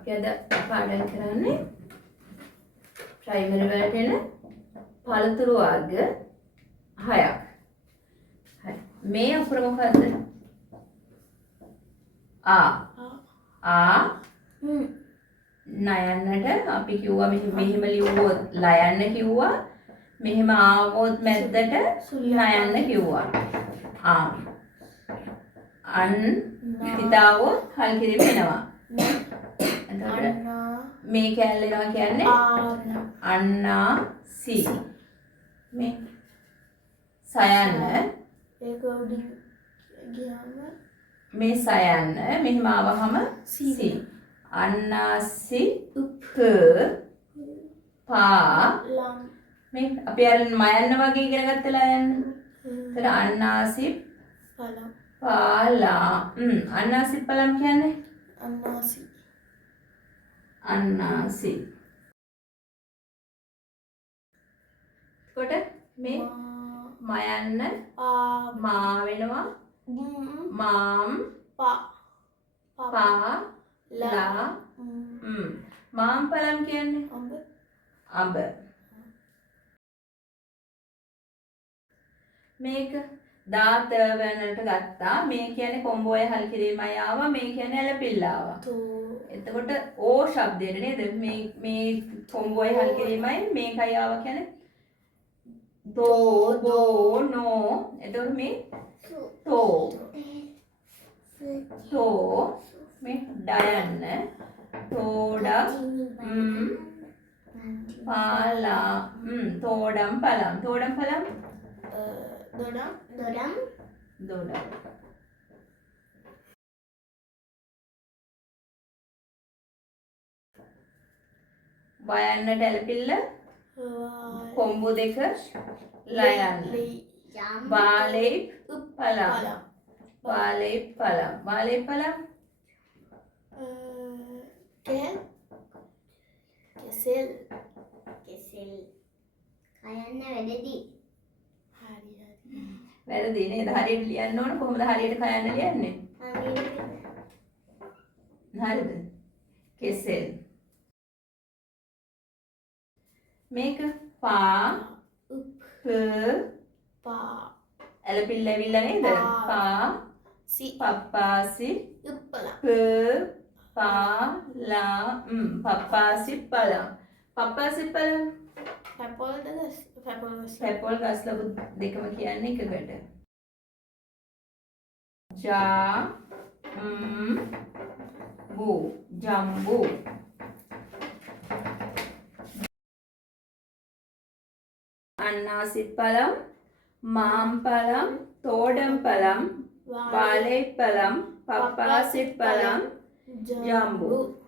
අපි අද පාඩම් කරන්නේ ප්‍රයිමරි වලට එන පළතුරු වර්ග 6ක්. හරි. මේ අකුර මොකද්ද? ආ නයන්නට අපි කිව්වා මෙහෙම ලියුවොත් ලයන්න කිව්වා. මෙහෙම ආවොත් මැද්දට නයන්න කිව්වා. අන් හිතාවොත් හල් කිරීම එනවා. එතකොට මේ කැලේ එනවා කියන්නේ අන්නා සි. මේ සයන්න ඒක උඩින් ගියාම මේ සයන්න මෙහෙම ආවහම සි. අන්නාසි උප පා ලම් මේ අපි අර මයන්න වගේ ඉගෙන ගත්තලා යන්න. එතන අන්නාසි පලම් පාලා අන්නාසි පලම් කියන්නේ අන්නාසි අන්නාසි. කොට මේ මයන්න මා වෙනවා මාම් පා ලා මාම් පලම් කියන්නේ අඹ. මේක දාත වලට ගත්තා. මේ කියන්නේ කොම්බෝය හල් කිරීමයි ආවා. මේ කියන්නේ ඇලපිල්ල ආවා. එතකොට ඕ ශබ්දයට නේද? මේ කොම්බෝය හල් කිරීමයි මේකයි ආවා කියන්නේ දෝ නෝ. එතකොට මේ තෝ මේ ඩයන්න තෝඩම් පාලා තෝඩම් පලම් දොඩම් වයන්නට ඇලපිල්ල කොම්බු දෙක ලයන්න වාලේ පලම් වාලේ පලම් කෙසෙල් කයන්න වැඩදී වැරදි නේද? හරියට ලියන්න ඕන. කොහොමද හරියට කයන්න ලියන්නේ? හරිද? කෙසෙල්. මේක පා ප පා ඇලපිල්ල ඇවිල්ලා නේද? පා සි පප්පාසි උප්පලම් ප පා ලා පප්පාසි පලම් පැපොල්ද පැපොල් ගස් ලබු දෙකම කියන්නේ එකකට. ජා බු ජම්බු. අන්නාසි පලම් මාම් පලම් තෝඩම් පලම් වාලේ පලම් පප්පාසි පලම් ජම්බු.